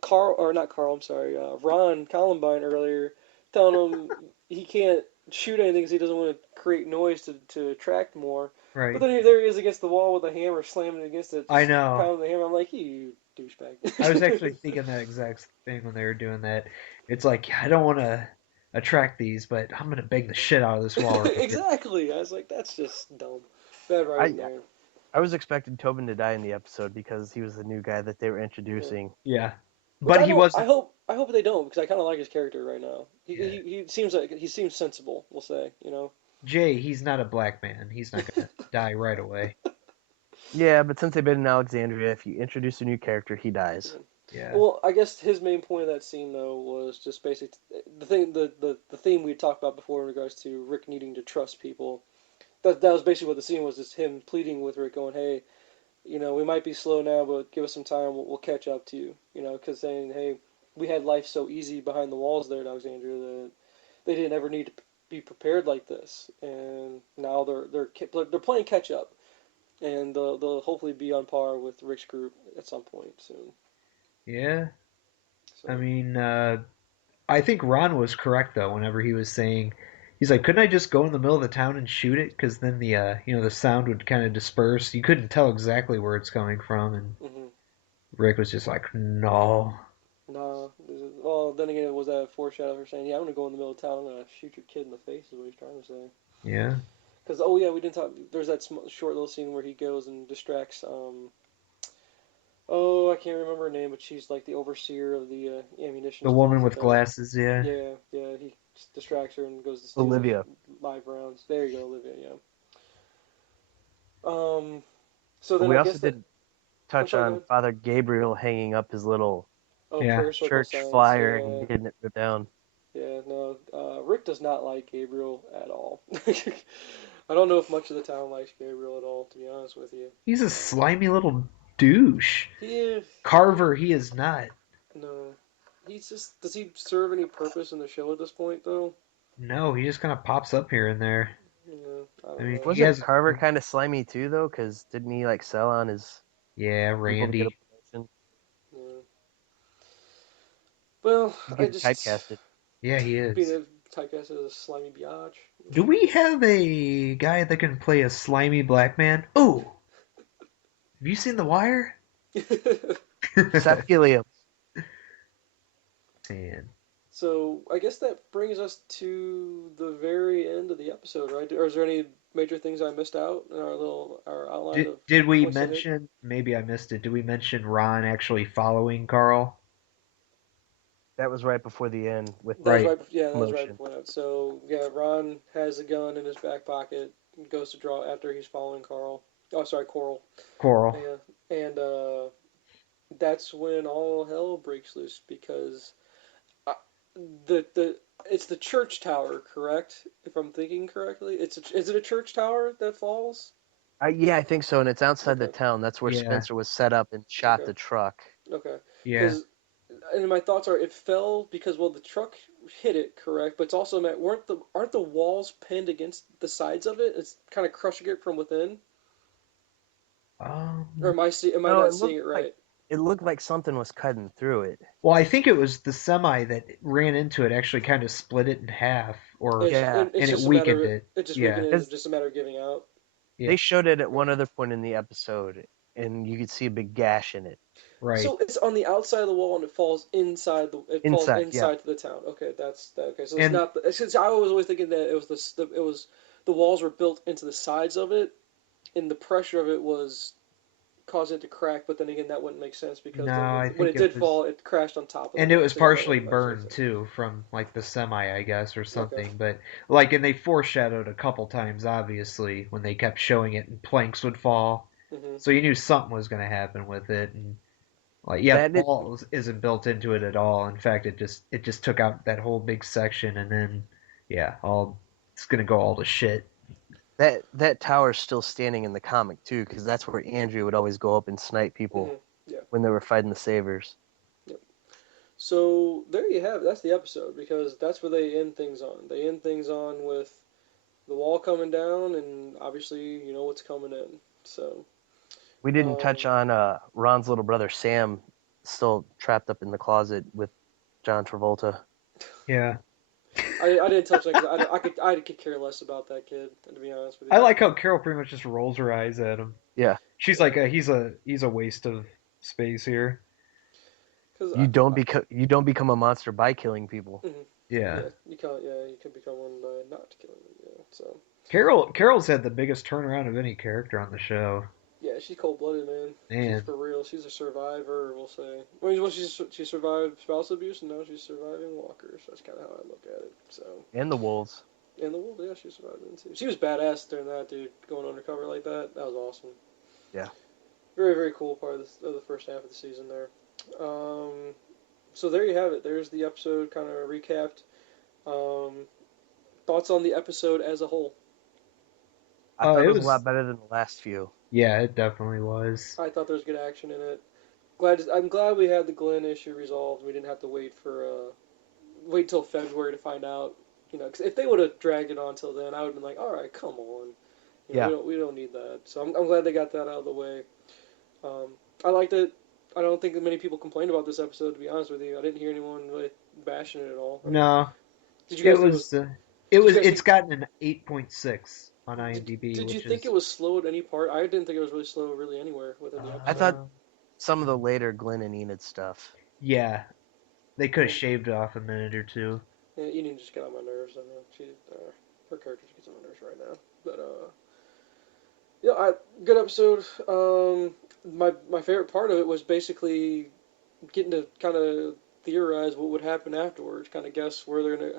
Carl, or not Carl, I'm sorry, Ron Columbine earlier, telling him he can't shoot anything because he doesn't want to create noise to attract more. But right. then there he is against the wall with a hammer, slamming against it, I just know. pounding the hammer. I'm like, you I was actually douchebag. thinking that exact thing when they were doing that. It's like I don't want to attract these, but I'm gonna bang the shit out of this wall right here. Exactly. I was like, that's just dumb. Bad writing I there. I was expecting Tobin to die in the episode because he was the new guy that they were Yeah. introducing. Yeah, Which but I he don't. wasn't. I hope they don't because I kind of like his character right now. Yeah, He seems like he seems sensible. We'll say. Jay, he's not a black man. He's not gonna die right away. Yeah, but since they've been in Alexandria, if you introduce a new character, he dies. Yeah. Yeah, Well, I guess his main point of that scene though was just basically the theme we talked about before in regards to Rick needing to trust people. That was basically what the scene was. Just him pleading with Rick, going, "Hey, we might be slow now, but give us some time. We'll catch up to you." Because saying, "Hey, we had life so easy behind the walls there at Alexandria that they didn't ever need to be prepared like this, and now they're playing catch up, and they'll hopefully be on par with Rick's group at some point soon." yeah. I So mean, I think Ron was correct though. Whenever he was saying, he's like, couldn't I just go in the middle of the town and shoot it? Because then the sound would kind of disperse. You couldn't tell exactly where it's coming from, and hmm Rick was just like, no. no, well then again, it was that foreshadow for saying, "Yeah, I'm gonna go in the middle of town. I'm gonna shoot your kid in the face," is what he's trying to say. Yeah. Because oh yeah, we didn't talk. There's that short little scene where he goes and distracts oh, I can't remember her name, but she's like the overseer of the ammunition The store woman and stuff with like that. glasses, yeah. Yeah, yeah. He distracts her and goes to steal those Olivia. live rounds. There you go, Olivia. Yeah. Um. So then We I also guess that. did I'm touch sorry. Go on ahead. Father Gabriel hanging up his little Oh, Yeah. prayer circle church signs. flyer and Yeah, getting it ripped down. yeah. No, Rick does not like Gabriel at all. I don't know if much of the town likes Gabriel at all, to be honest with you. He's a slimy little douche. He, Carver, he is not. no, he's just. Does he serve any purpose in the show at this point, though? No, he just kind of pops up here and there. Yeah, I I don't mean, know. he Wasn't has. Carver kind of slimy too, though? Because didn't he like sell on his Yeah, people to get a Randy. promotion? Yeah. Well, He's I getting just typecasted. Yeah, he being is. a typecast as a slimy biatch. Do we have a guy that can play a slimy black man? Oh, have you seen The Wire? Seth Gilliam. Man. So I guess that brings us to the very end of the episode, right? Or is there any major things I missed out in our outline Did of did we points to hit? mention? Maybe I missed it. Did we mention Ron actually following Carl? That was right before the end with That was Right. right. Yeah, that was right promotion. before that. So yeah, Ron has a gun in his back pocket. Goes to draw after he's following Carl. Oh, sorry, Coral. Coral. And that's when all hell breaks loose because uh, the it's the church tower, correct? If I'm thinking correctly, is it a church tower that falls? Yeah, I think so, and it's outside the Okay, town. That's where Yeah. Spencer was set up and shot okay, the truck. okay. Yeah. Because and my thoughts are it fell because well the truck hit it, correct? But it's also aren't the walls pinned against the sides of it? It's kind of crushing it from within. Or Um. am I No, not seeing it right? it looked like something was cutting through it. Well, I think it was the semi that ran into it actually kind of split it in half, or Yeah, It's and it just a matter weakened of it. it just Yeah. weakening it. It's because just a matter of giving out. Yeah. they showed it at Okay. one other point in the episode, and you could see a big gash in it Right. So it's on the outside of the wall and it falls inside. Yeah, inside to the town. Okay, that's that. Okay, so it's And not. Since I was always thinking that it was the walls were built into the sides of it, and the pressure of it was causing it to crack. But then again, that wouldn't make sense because no, then I when think it it did was. fall, it crashed on top of the And it wall. was So yeah, that partially wouldn't make burned sense. too from like the semi, I guess, or Okay. something. But like, and they foreshadowed a couple times, obviously, when they kept showing it and planks would fall. Mhm. So you knew something was going to happen with it. And like, yeah, the that it, wall isn't built into it at all. In fact, it just took out that whole big section, and then yeah, all it's going to go all to shit. that tower's still standing in the comic too, because that's where Andrew would always go up and snipe people Mhm. Yeah. when they were fighting the Savers. Yep. So there you have it. That's the episode because that's where they end things on. They end things on with the wall coming down, and obviously you know what's coming in. So We didn't touch um, on Ron's little brother Sam, still trapped up in the closet with John Travolta. Yeah, I didn't touch that because I could care less about that kid. To be honest with I you, like how Carol pretty much just rolls her eyes at him. Yeah, She's like, yeah, he's a waste of space here. because you don't become a monster by killing people. mhm. Yeah. Yeah, you can't. Yeah, you can become one by not killing them. Yeah, so Carol's had the biggest turnaround of any character on the show. yeah, she's cold blooded, man. She's Man, for real. She's a survivor. We'll say. Well, she survived spousal abuse, and now she's surviving walkers. That's kind of how I look at it. So. And the wolves. And the wolf, yeah, she survived it too. She was badass during that, dude. Going undercover like that, that was awesome. Yeah. Very, very cool part of the first half of the season there. Um, so there you have it. There's the episode kind of recapped. Um, thoughts on the episode as a whole? I thought it it was a was lot better than the last few. yeah, it definitely was. I thought there was good action in it. I'm glad we had the Glenn issue resolved. We didn't have to wait till February to find out. You know, because if they would have dragged it on till then, I would have been like, all right, come on. You know, Yeah. we don't need that. So I'm glad they got that out of the way. Um, I liked it. I don't think that many people complained about this episode. To be honest with you, I didn't hear anyone really bashing it at all. I mean, No, did you it guys think it was? was it Did was you guys think? it's gotten an 8.6 on Did, IMDb, did you which think it is was slow at any part? I didn't think it was really slow, really anywhere within the I episode. thought uh, some of the later Glenn and Enid stuff. yeah, they could have Mm. shaved off a minute or two. Yeah, Eden just get on my nerves. I know her character just gets on my nerves right now. But yeah, good episode. My favorite part of it was basically getting to kind of theorize what would happen afterwards, kind of guess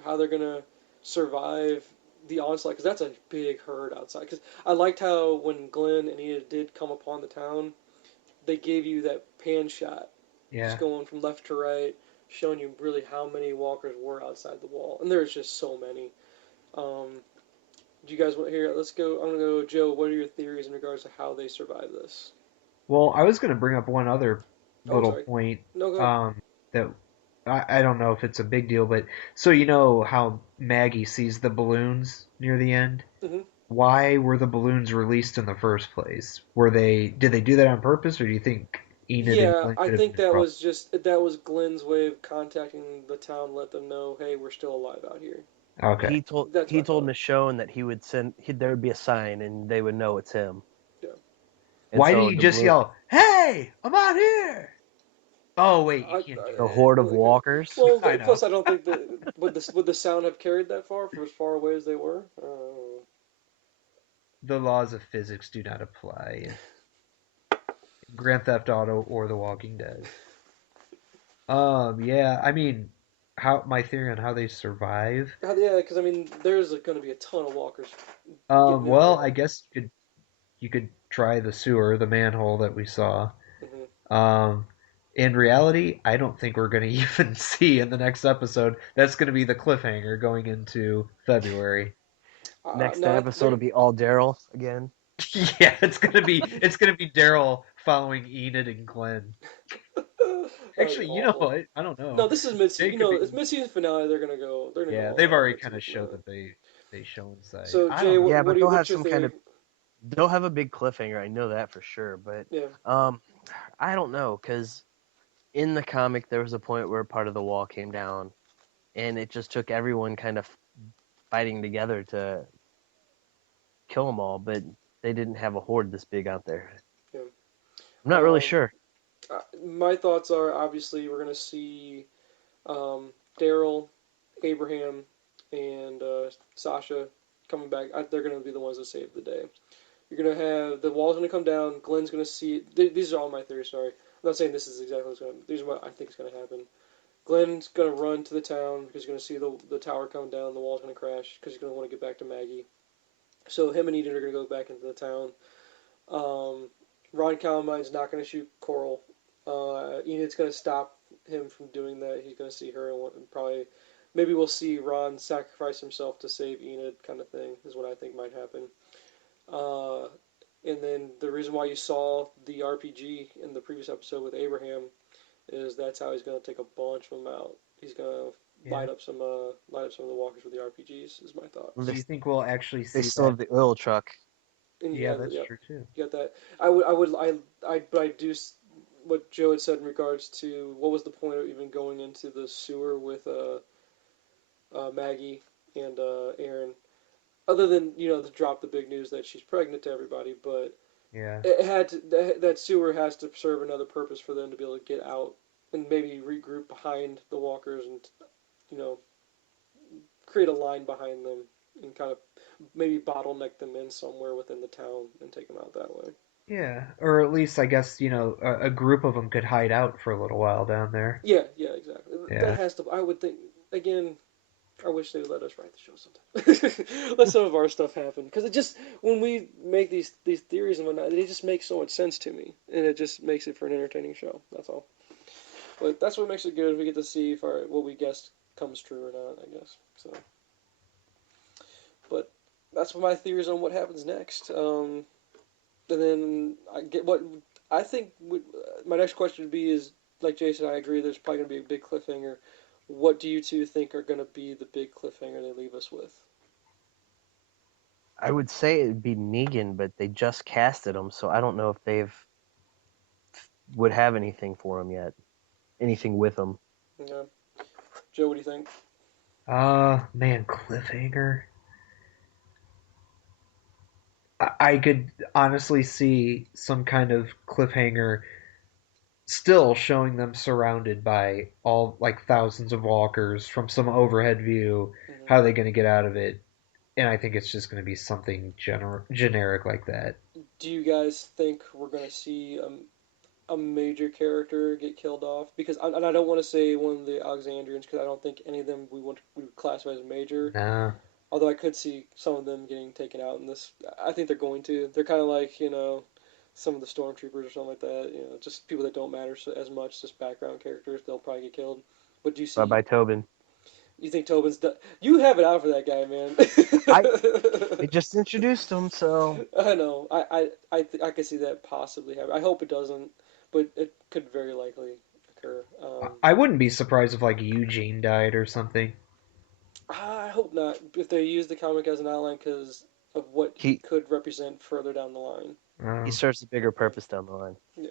how they're gonna survive the onslaught, because that's a big herd outside. Because I liked how when Glenn and Enid did come upon the town, they gave you that pan shot just Yeah. going from left to right, showing you really how many walkers were outside the wall, and there's just so many. Um, do you guys want to hear? Let's go. I'm gonna go, Joe. What are your theories in regards to how they survive this? Well, I was going to bring up one other Oh, I'm little sorry. point No, go ahead. um, that I don't know if it's a big deal, but so you know how Maggie sees the balloons near the end? Hmm. Why were the balloons released in the first place? Were they did they do that on purpose, or do you think Enid and Yeah, Glenn I could have been think in trouble? that was Glenn's way of contacting the town, let them know, hey, we're still alive out here. Okay. That's He my told thought. Michonne that there would be a sign and they would know it's him. Yeah. And Why did so he just yell, "Hey, I'm out here"? Oh wait, you can't do the that. horde of Well, okay. walkers. Well, I know. plus I don't think that would the sound have carried that far for as far away as they were. The laws of physics do not apply in Grand Theft Auto or The Walking Dead. Yeah, I mean, how my theory on how they survive. Yeah, because I mean, there's going to be a ton of walkers getting in Well, I there. guess you could try the sewer, the manhole that we saw. Hmm. Um, in reality, I don't think we're gonna even see in the next episode. That's gonna be the cliffhanger going into February. Next No, episode will be all Daryl again. Yeah, it's gonna be Daryl following Enid and Glenn. that would be Actually, you know awful. what? I don't No, know. this is mid. They You could know, be. it's mid-season finale. They're gonna go Yeah, they've all out already kind mid-season of showed finale. that they show inside. So I Jay, don't know. Yeah, but they'll have what's your some kind theory? of they'll have a big cliffhanger. I know that for sure. But Yeah. um, I don't know because in the comic there was a point where part of the wall came down, and it just took everyone kind of fighting together to kill them all. But they didn't have a horde this big out there. Yeah. I'm not really Um, sure. my thoughts are obviously we're gonna see Daryl, Abraham, and Sasha coming back. They're gonna be the ones that save the day. You're gonna have the wall's gonna come down. Glenn's gonna see. These are all my theories. Sorry, I'm not saying this is exactly what's gonna. These are what I think is gonna happen. Glenn's gonna run to the town because he's gonna see the tower come down. The wall's gonna crash because he's gonna want to get back to Maggie. So him and Eden are gonna go back into the town. Um, Ron Calamine's not gonna shoot Coral. Enid's gonna stop him from doing that. He's gonna see her and probably maybe we'll see Ron sacrifice himself to save Enid, kind of thing is what I think might happen. Uh, and then the reason why you saw the RPG in the previous episode with Abraham is that's how he's going to take a bunch of them out. He's going to Yeah. light up some of the walkers with the RPGs. Is my thought. Do They, you think we'll actually they see still that? have the oil truck. And Yeah, yeah, that's yep, true too. you got that. But I do what Joe had said in regards to what was the point of even going into the sewer with Maggie and Aaron, other than to drop the big news that she's pregnant to everybody, but Yeah. it had to, that sewer has to serve another purpose for them to be able to get out and maybe regroup behind the walkers and you know create a line behind them and kind of maybe bottleneck them in somewhere within the town and take them out that way. Yeah, or at least I guess, a group of them could hide out for a little while down there. Yeah, yeah, exactly. That Yeah. has to. I would think again. I wish they would let us write the show sometime. Let some of our stuff happen because it just when we make these theories and whatnot, they just make so much sense to me, and it just makes it for an entertaining show. That's all. But that's what makes it good. We get to see if what we guessed comes true or not. I guess so. But that's my theories on what happens next. And then I get what I think. My next question would be is like Jason. I agree. There's probably going to be a big cliffhanger. What do you two think are going to be the big cliffhanger they leave us with? I would say it'd be Negan, but they just casted him, so I don't know if they've would have anything for him yet, anything with him. Yeah. Joe, what do you think? Man, cliffhanger. I could honestly see some kind of cliffhanger still showing them surrounded by all like thousands of walkers from some overhead view. Hmm. How are they going to get out of it? And I think it's just going to be something generic like that. Do you guys think we're going to see a major character get killed off? Because and I don't want to say one of the Alexandrians because I don't think any of them we would classify as major. Nah. Although I could see some of them getting taken out in this. I think they're going to. They're kind of like some of the stormtroopers or something like that. Just people that don't matter as much, just background characters. They'll probably get killed. But do you Bye see? bye Tobin. You think Tobin's done? You have it out for that guy, man. I They just introduced him, so I know. I can see that possibly happen. I hope it doesn't, but it could very likely occur. I wouldn't be surprised if like Eugene died or something. I hope not. If they use the comic as an outline because of what he he could represent further down the line. he Uh, serves a bigger purpose down the line. Yeah.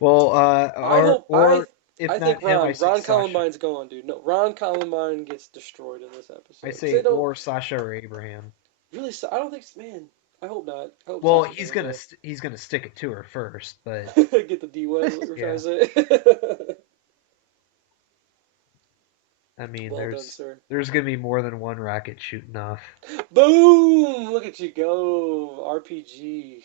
well, I hope. or if I not think him, I say Ron Sasha. Columbine's gone, dude. No, Ron Columbine gets destroyed in this I episode because say they don't or Sasha or Abraham. really. I don't think. Man, I hope not. I hope Well, Sasha doesn't go. he's gonna stick it to her first, but Get the D wet. Is what you're trying yeah, to say. I mean Well done, sir. there's gonna be more than one rocket shooting off. Boom! Look at you go. RPG.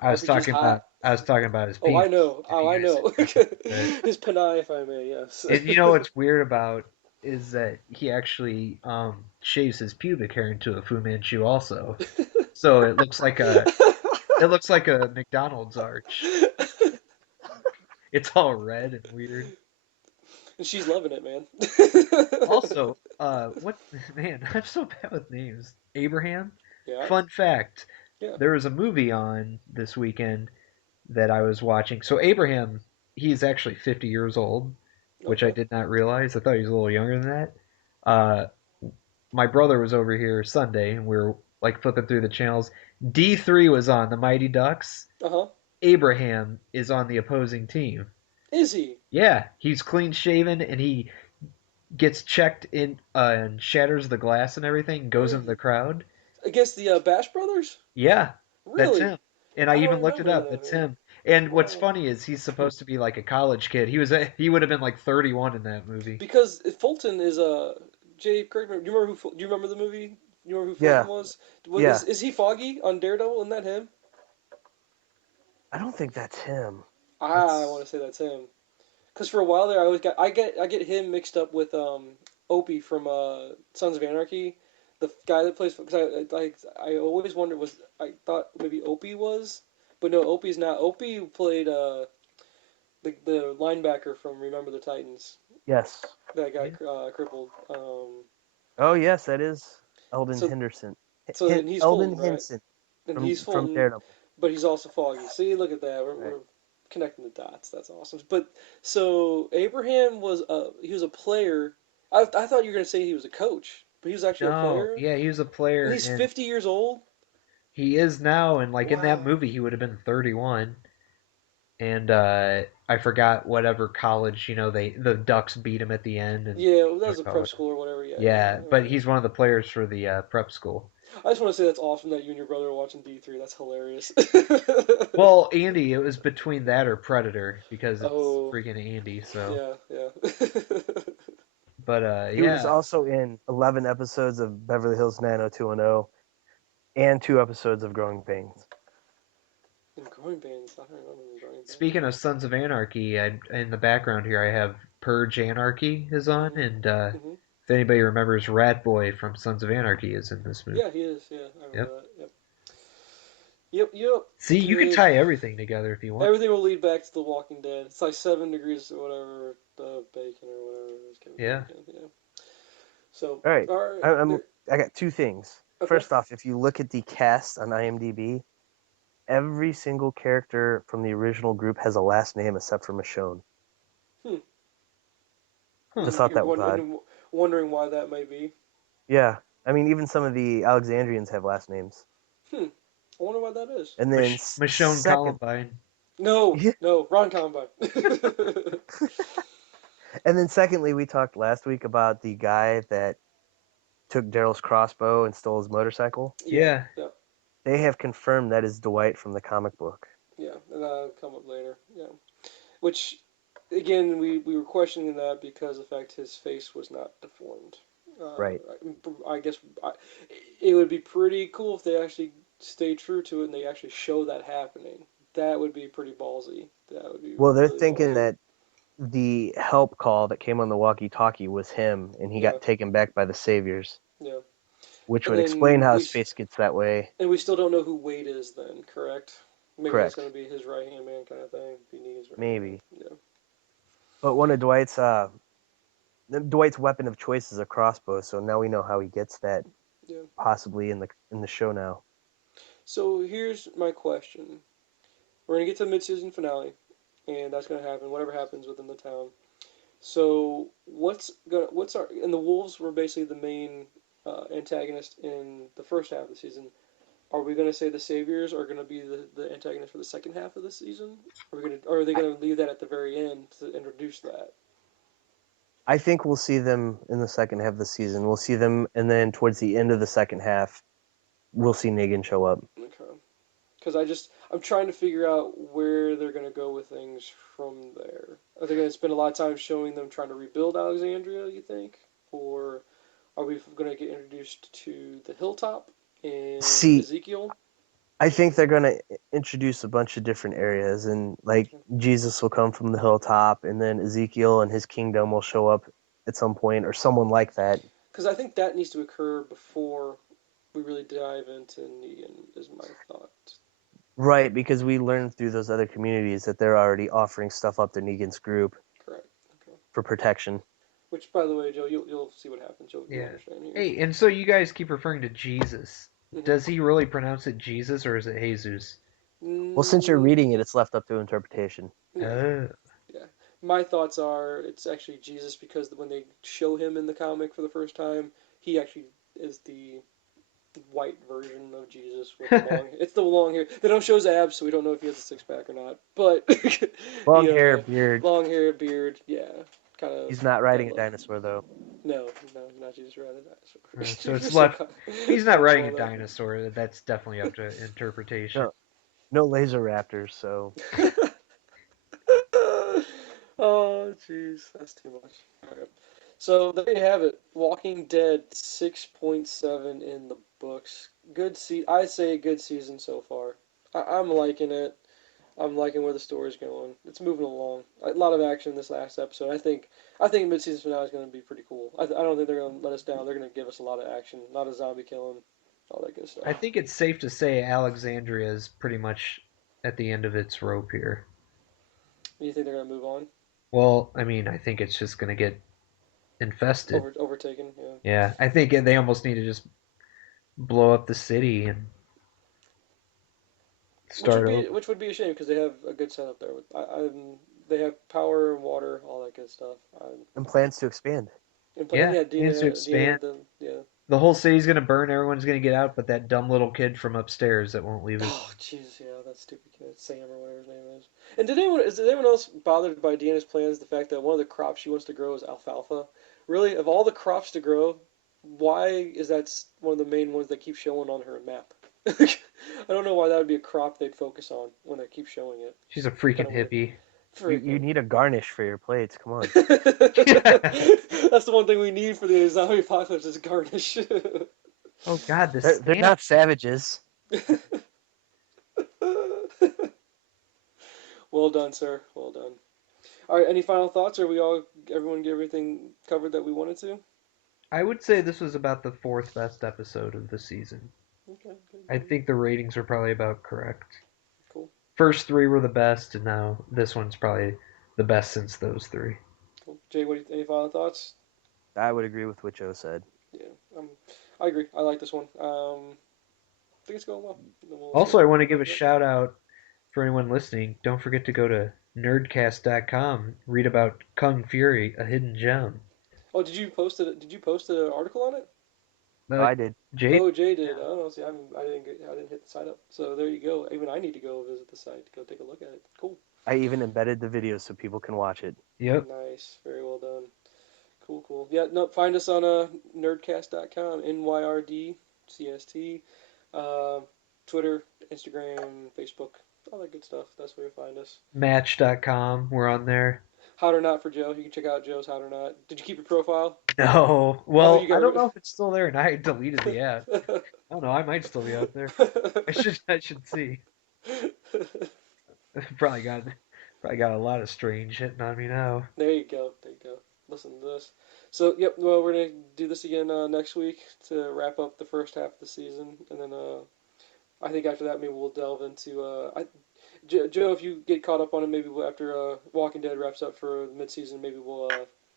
RPG's hot. I was talking about his Oh, I penis. know. If Oh, you I guys know. didn't recognize it. His panai, if I may, yes. And you know what's weird about is that he actually shaves his pubic hair into a Fu Manchu also. So it looks like a McDonald's arch. It's all red and weird. And she's loving it, man. Also, what man, I'm so bad with names. Abraham? Yeah, Fun fact, yeah. there was a movie on this weekend that I was watching. So Abraham, he's actually 50 years old, which I Okay. did not realize. I thought he was a little younger than that. Uh, my brother was over here Sunday, and we were like flipping through the channels. D3 was on, the Mighty Ducks. Uh-huh. Abraham is on the opposing team. Is he? Yeah, he's clean shaven, and he gets checked in and shatters the glass and everything, goes into the Really? crowd. Against the Bash Brothers? Yeah, that's Really? him. And I I don't even looked it remember up. that, That's man. him. And what's Wow. funny is he's supposed to be like a college kid. He would have been like 31 in that movie. Because Fulton is Jay Craig. Do you remember do you remember the movie? Do you remember who Fulton Yeah, was? yeah. Is he Foggy on Daredevil? Isn't that him? I don't think that's him. I want That's to say that's him. Because for a while there, I get him mixed up with Opie from Sons of Anarchy, the guy that plays. Because I always wondered was I thought maybe Opie was, but no, Opie's not. Opie played the linebacker from Remember the Titans yes. that got Yeah. crippled. Oh yes, that is Eldon So Henderson. and he's Eldon Fulton, right? Henson And he's from Fulton, Daredevil. but he's also Foggy. See, look at that. Right. We're connecting the dots. That's awesome. But so Abraham was he was a player. I thought you were gonna say he was a coach, but he was actually a No, player, yeah, he was a and player, he's and 50 years old. he is now. And like in that Wow. movie, he would have been 31. And I forgot whatever college, the Ducks beat him at the end, and Yeah, well, that was what a prep college. school or whatever. Yeah, yeah, Yeah, yeah. but he's one of the players for the prep school. I just want to say that's awesome that you and your brother are watching D3. That's hilarious. Well, Andy, it was between that or Predator because it's Oh, freaking Andy. So, yeah, yeah. but He was yeah, also in 11 episodes of Beverly Hills 90210 and 2 episodes of Growing Pains. And growing pains. I don't remember the growing pains. speaking of Sons of Anarchy, in the background here I have Purge Anarchy is on, Mhm. and Mhm. if anybody remembers, Rat Boy from Sons of Anarchy is in this movie. Yeah, he is. Yeah, I Yep. remember that. Yep. Yep. Yep. See, you could Dude, tie everything together if you want. everything will lead back to The Walking Dead. It's like 7 degrees or whatever, bacon or whatever it is, Kevin Yeah. Bacon. Yeah. So, All right, all right. I got two things. Okay. First off, if you look at the cast on IMDb, every single character from the original group has a last name except for Michonne. Hmm. Huh. Just thought You're that was odd. wondering why that might be. Yeah, I mean, even some of the Alexandrians have last names. Hmm. I wonder why that is. And then Michonne second, Columbine. No, no, Ron Combine. and then secondly, we talked last week about the guy that took Daryl's crossbow and stole his motorcycle. Yeah, Yeah. yeah, They have confirmed that is Dwight from the comic book. yeah. And that'll come up later. Yeah. Which, again, we were questioning that because of the fact his face was not deformed. Right. I guess it would be pretty cool if they actually stay true to it and they actually show that happening. That would be pretty ballsy. That would be Well, they're really thinking ballsy. that the help call that came on the walkie-talkie was him, and he Yeah, got taken back by the saviors, yeah. which And would explain then how his face gets that way. we still don't know who Wade is then, correct? Maybe that's going Correct. to be his right hand man kind of thing. Be Negan's right hand man. Maybe. Yeah. But one of Dwight's weapon of choice is a crossbow, so now we know how he gets that Yeah. possibly in the show now. So here's my question. We're going to get to the mid-season finale, and that's going to happen, whatever happens within the town. So what's our and the Wolves were basically the main antagonist in the first half of the season. Are we going to say the Saviors are going to be the antagonist for the second half of the season? Or are they I, going to leave that at the very end to introduce that? I think we'll see them in the second half of the season. We'll see them, and then towards the end of the second half, we'll see Negan show up. Okay. Because I'm trying to figure out where they're going to go with things from there. Are they going to spend a lot of time showing them trying to rebuild Alexandria, you think? Or are we going to get introduced to the hilltop and See, Ezekiel? I think they're going to introduce a bunch of different areas, and like Jesus will come from the hilltop, and then Ezekiel and his kingdom will show up at some point, or someone like that. Because I think that needs to occur before we really dive into Negan, is my thought. Right, because we learned through those other communities that they're already offering stuff up to Negan's group Correct. Okay. for protection. Which, by the way, Joe, you'll see what happens. You'll Yeah. understand here. Hey, and so you guys keep referring to Jesus. Mm-hmm. Does he really pronounce it Jesus or is it Jesus? Well, since you're Mm, reading it, it's left up to interpretation. yeah, Oh. yeah. My thoughts are it's actually Jesus because when they show him in the comic for the first time, he actually is the white version of Jesus with the long. It's the long hair. They don't show his abs, so we don't know if he has a six pack or not. But Long he hair, beard. long hair, beard, yeah, kind of He's not that riding a look. dinosaur though. No, no, not Jesus rather So dinosaur. You're it's so left. kind. He's not riding a Well dinosaur. That's definitely up to interpretation. No, no laser raptors. So done. Oh, jeez, that's too much. All right. So there you have it. Walking Dead 6.7 in the books. I'd say a good season so far. I'm liking it. I'm liking where the story's going. It's moving along. A lot of action this last episode. I think mid-season finale is going to be pretty cool. I don't think they're going to let us down. They're going to give us a lot of action, a lot of zombie killing, all that good stuff. I think it's safe to say Alexandria is pretty much at the end of its rope here. You think they're going to move on? Well, I mean, I think it's just going to get infested. Overtaken, yeah. Yeah, I think they almost need to just blow up the city and start over. Which would be a shame because they have a good setup there. They have power and water, all that good stuff. and plans to expand. And Yeah, yeah, needs to Dina, expand. yeah. The whole city's going to burn. Everyone's going to get out, but that dumb little kid from upstairs that won't leave us. Oh, Jesus, yeah, that stupid kid, Sam or whatever his name is. And is anyone else bothered by Dina's plans? The fact that one of the crops she wants to grow is alfalfa. Really, of all the crops to grow, why is that one of the main ones that keep showing on her map? I don't know why that would be a crop they'd focus on when they keep showing it. She's a Kind freaking of weird. hippie. You Freaking. need a garnish for your plates. Come on. That's the one thing we need for the zombie apocalypse is garnish. Oh God, They're not savages. Well done, sir. Well done. All right. Any final thoughts? Everyone get everything covered that we wanted to? I would say this was about the fourth best episode of the season. Okay. I Good. think the ratings are probably about correct. Cool. First three were the best, and now this one's probably the best since those three. Cool. Jay, any final thoughts? I would agree with what Joe said. Yeah. I agree. I like this one. I think it's going well. Then we'll see Also, how I we want to go give a with it. shout out for anyone listening. Don't forget to go to nerdcast.com, read about Kung Fury, a hidden gem. Oh, did you post it? Did you post an article on it? Oh, Uh, I did. Jade, Oh, Jay did. I don't know. See, I didn't hit the site up. So there you go. Even I need to go visit the site to go take a look at it. Cool. I even embedded the video so people can watch it. yep, Nice. Very well done. Cool, cool. Yeah, no, find us on nerdcast.com, NYRDCST, uh, Twitter, Instagram, Facebook, all that good stuff. That's where you find us. Match.com, we're on there. Hot or Not for Joe. You can check out Joe's Hot or Not. Did you keep your profile? No, Oh, well, you I got don't rid know if it's still there, and I deleted the app. of I don't know, I might still be out there. I should see. Probably got probably got a lot of strange hitting on me now. There you go. There you go. Listen to this. So, yep. Well, we're gonna do this again next week to wrap up the first half of the season, and then I think after that maybe we'll delve into. Joe, if you get caught up on it, maybe after Walking Dead wraps up for mid-season, maybe we'll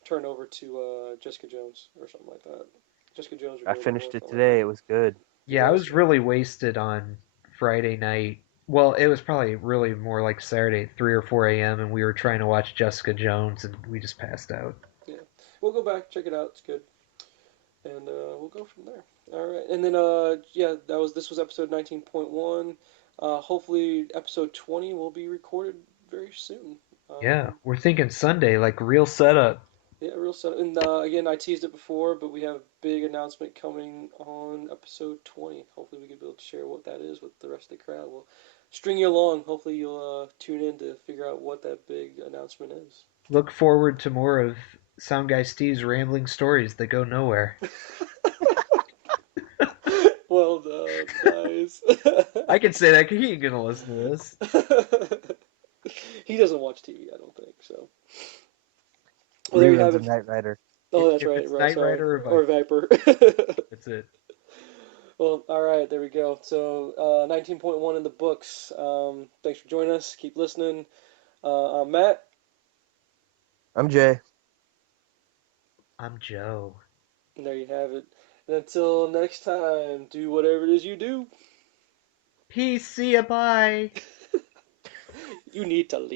turn over to Jessica Jones or something like that. Jessica Jones or I Daredevil finished or it something like today. that. It was good. It Yeah, I was. was really wasted on Friday night. Well, it was probably really more like Saturday at 3 or 4 a.m. and we were trying to watch Jessica Jones and we just passed out. Yeah, we'll go back, check it out. It's good, and we'll go from there. All right, and then yeah, this was episode 19.1. Hopefully, episode 20 will be recorded very soon. Yeah, Um, we're thinking Sunday, like real setup. yeah, real soon. And again, I teased it before, but we have a big announcement coming on episode 20. Hopefully, we can be able to share what that is with the rest of the crowd. We'll string you along. Hopefully, you'll tune in to figure out what that big announcement is. Look forward to more of Sound Guy Steve's rambling stories that go nowhere. Well done, nice. I can say that 'cause he ain't gonna listen to this. He doesn't watch TV, I don't think so. Well, there you have Reruns of it. Knight Rider. Oh, that's If right. it's Right, Knight sorry. Rider or Or Viper, Viper. that's it. Well, all right, there we go. So, 19.1 in the books. Thanks for joining us. Keep listening. I'm Matt. I'm Jay. I'm Joe. And there you have it. And until next time, do whatever it is you do. Peace, see ya, bye. You need to leave.